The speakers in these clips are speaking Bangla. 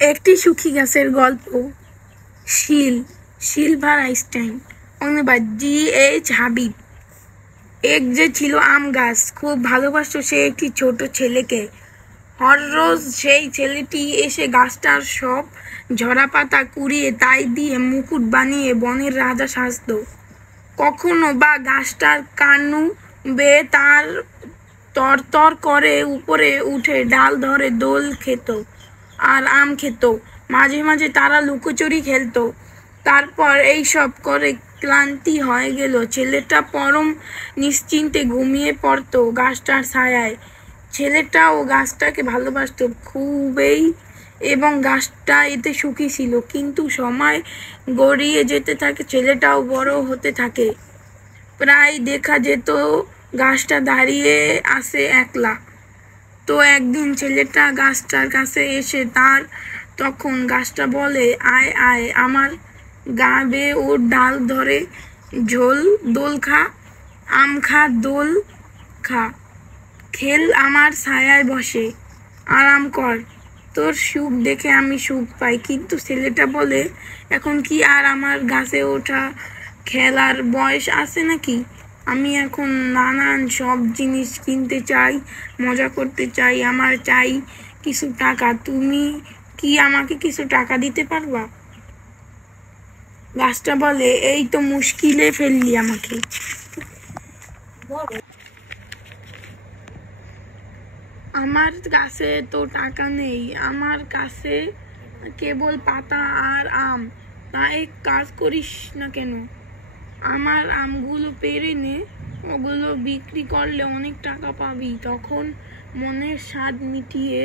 একটি সুখী গাছের গল্প। সিলভার আইনস্টাইন অনুবাদ জি.এইচ. হাবিব। এক যে ছিল আম গাছ, খুব ভালোবাসতো সে একটি ছোট ছেলেকে। হররোজ সেই ছেলেটি এসে গাছটার সব ঝরা পাতা কুড়িয়ে তাই দিয়ে মুকুট বানিয়ে বনের রাজা সাজত। কখনো বা গাছটার কানু বেয়ে তার তরতর করে উপরে উঠে ডাল ধরে দোল খেত আর আম খেত। মাঝে মাঝে তারা লুকোচুরি খেলতো। তারপর এইসব করে ক্লান্তি হয়ে গেল, ছেলেটা পরম নিশ্চিন্তে ঘুমিয়ে পড়তো গাছটার ছায়ায়। ছেলেটাও গাছটাকে ভালোবাসতো খুবই এবং গাছটা এতে সুখী ছিল। কিন্তু সময় গড়িয়ে যেতে থাকে, ছেলেটাও বড় হতে থাকে। প্রায় দেখা যেত গাছটা দাঁড়িয়ে আছে একলা। তো একদিন ছেলেটা গাছটার কাছে এসে তখন গাছটা বলে, আয় আয় আমার গা বেয়ে ওর ডাল ধরে দোল খা, আম খা, দোল খা, খেল আমার ছায়ায় বসে, আরাম কর, তোর সুখ দেখে আমি সুখ পাই। কিন্তু ছেলেটা বলে, এখন কি আর আমার গাছে ওঠা খেলার বয়স আছে নাকি? আমি এখন নানান সব জিনিস কিনতে চাই, মজা করতে চাই, আমার চাই কিছু টাকা। তুমি কি আমাকে কিছু টাকা দিতে পারবা? গাছটা বলে, এই তো মুশকিলে ফেললি আমাকে। আমার কাছে তো টাকা নেই, আমার কাছে কেবল পাতা আর আম। তা এক কাজ করিস না কেন, আমার আমগুলো পেড়ে নে, ওগুলো বিক্রি করলে অনেক টাকা পাবি। তখন মনের স্বাদ মিটিয়ে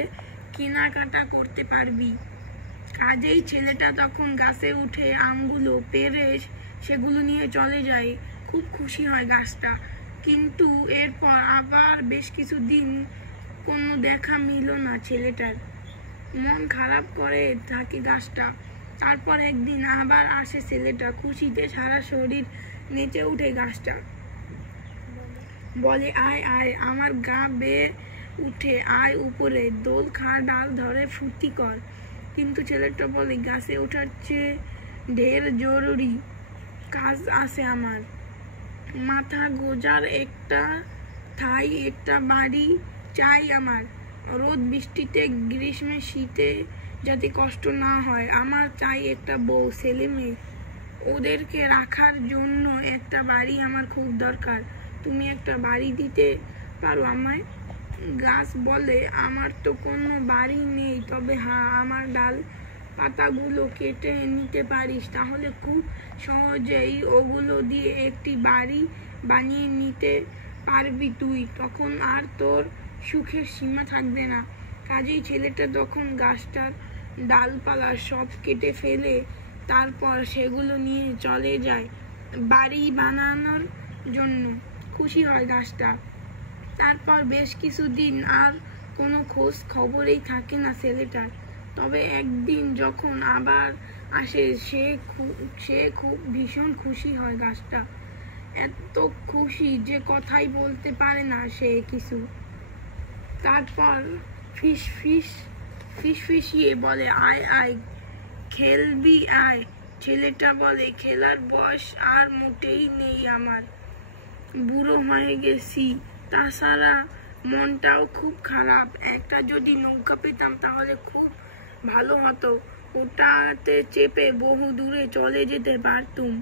কেনাকাটা করতে পারবি। কাজেই ছেলেটা তখন গাছে উঠে আমগুলো পেড়ে সেগুলো নিয়ে চলে যায়। খুব খুশি হয় গাছটা। কিন্তু এরপর আবার বেশ কিছুদিন কোনো দেখা মিলল না ছেলেটার। মন খারাপ করে থাকে গাছটা। তারপর একদিন আবার আসে ছেলেটা, খুশিতে সারা শরীর নেচে উঠে। গাছটা বলে, আয় আয় আমার গা বেয়ে উঠে আয় উপরে, দোল খা, ডাল ধরে ফুর্তি কর। কিন্তু ছেলেটা বলে, গাছে ওঠার চেয়ে ঢের জরুরি কাজ আছে আমার। মাথা গোজার একটা ঠাঁই, একটা বাড়ি চাই আমার। রোদ বৃষ্টিতে, গ্রীষ্মে, শীতে যাতে কষ্ট না হয়। আমার চাই একটা বউ, ছেলে মেয়ে, ওদেরকে রাখার জন্য একটা বাড়ি আমার খুব দরকার। তুমি একটা বাড়ি দিতে পারো আমায়? গাছ বলে, আমার তো কোনো বাড়ি নেই, তবে হ্যাঁ, আমার ডাল পাতাগুলো কেটে নিতে পারিস, তাহলে খুব সহজেই ওগুলো দিয়ে একটি বাড়ি বানিয়ে নিতে পারবি তুই। তখন আর তোর সুখের সীমা থাকবে না। কাজেই ছেলেটা তখন গাছটার ডালপালা সব কেটে ফেলে, তারপর সেগুলো নিয়ে চলে যায় বাড়ি বানানোর জন্য। খুশি হয় গাছটা। তারপর বেশ কিছুদিন আর কোনো খোঁজ খবরেই থাকে না ছেলেটার। তবে একদিন যখন আবার আসে, সে খুব ভীষণ খুশি হয় গাছটা। এত খুশি যে কথাই বলতে পারে না সে কিছু। তারপর ফিসফিসিয়ে বলে, আয় আয় খেলবি আয়। ছেলেটা বলে, খেলার বয়স আর মোটেই নেই আমার, বুড়ো হয়ে গেছি, তাছাড়া মনটাও খুব খারাপ। একটা যদি নৌকা পেতাম তাহলে খুব ভালো হতো, ওটাতে চেপে বহু দূরে চলে যেতে পারতুম।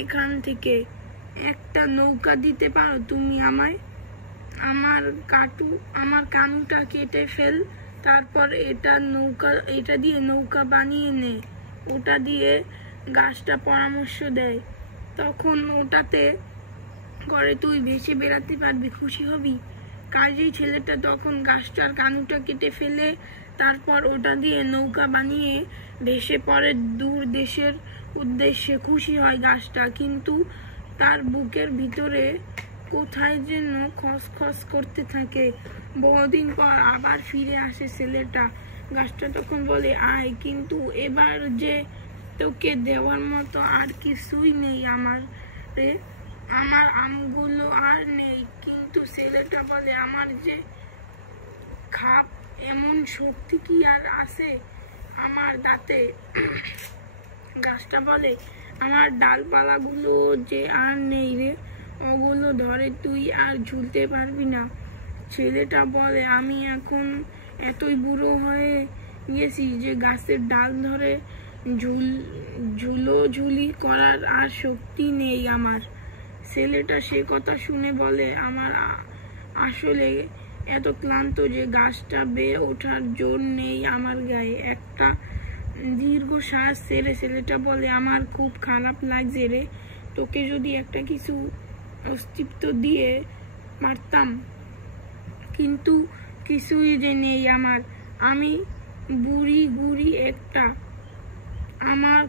এখান থেকে একটা নৌকা দিতে পারো তুমি আমায়? আমার কানুটা কেটে ফেল, তারপর এটা দিয়ে নৌকা বানিয়ে নে। ওটা দিয়ে গাছটা পরামর্শ দেয়, তখন ওটাতে করে তুই ভেসে বেড়াতে পারবি, খুশি হবি। কাজেই ছেলেটা তখন গাছটার কানুটা কেটে ফেলে, তারপর ওটা দিয়ে নৌকা বানিয়ে ভেসে পড়ে দূর দেশের উদ্দেশ্যে। খুশি হয় গাছটা, কিন্তু তার বুকের ভিতরে কোথায় যেন খসখস করতে থাকে। বহুদিন পর আবার ফিরে আসে ছেলেটা। গাছটা তখন বলে, আয়, কিন্তু এবার যে তোকে দেওয়ার মতো আর কিছুই নেই আমার আমগুলো আর নেই। কিন্তু ছেলেটা বলে, আমার যে খাপ এমন শক্তি কি আর আছে আমার দাঁতে? গাছটা বলে, আমার ডালপালাগুলো যে আর নেই রে, ওগুলো ধরে তুই আর ঝুলতে পারবি না। ছেলেটা বলে, আমি এখন এতই বুড়ো হয়ে গেছি যে গাছের ডাল ধরে ঝুলোঝুলি করার আর শক্তি নেই আমার। ছেলেটা সে কথা শুনে বলে, আমার আসলে এত ক্লান্ত যে গাছটা বেয়ে ওঠার জোর নেই আমার গায়ে। একটা দীর্ঘশ্বাস ছেড়ে ছেলেটা বলে, আমার খুব খারাপ লাগছে রে, তোকে যদি একটা কিছু অস্তিত্ব দিয়ে পারতাম, কিন্তু কিছুই যে নেই আমার। আমি বুড়ি গুড়ি একটা, আমার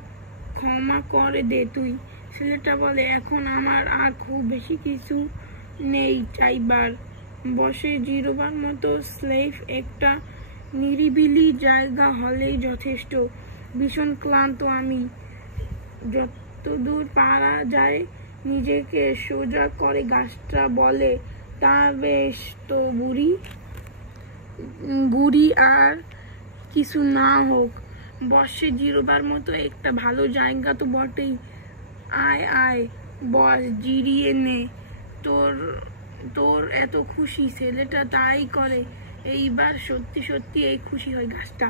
ক্ষমা করে দে তুই। ছেলেটা বলে, এখন আমার আর খুব বেশি কিছু নেই চাইবার। বসে জিরোবার মতো স্লেফ একটা নিরিবিলি জায়গা হলেই যথেষ্ট। ভীষণ ক্লান্ত আমি। যতদূর পারা যায় নিজেকে সোজা করে গাছটা বলে, তা বেশ তো বুড়ি আর কিছু না হোক, বসে জিরোবার মতো একটা ভালো জায়গা তো বটেই। আয় আয় বস, জিরিয়ে নে। তোর এত খুশি? ছেলেটা তাই করে। এইবার সত্যি সত্যি এই খুশি হয় গাছটা।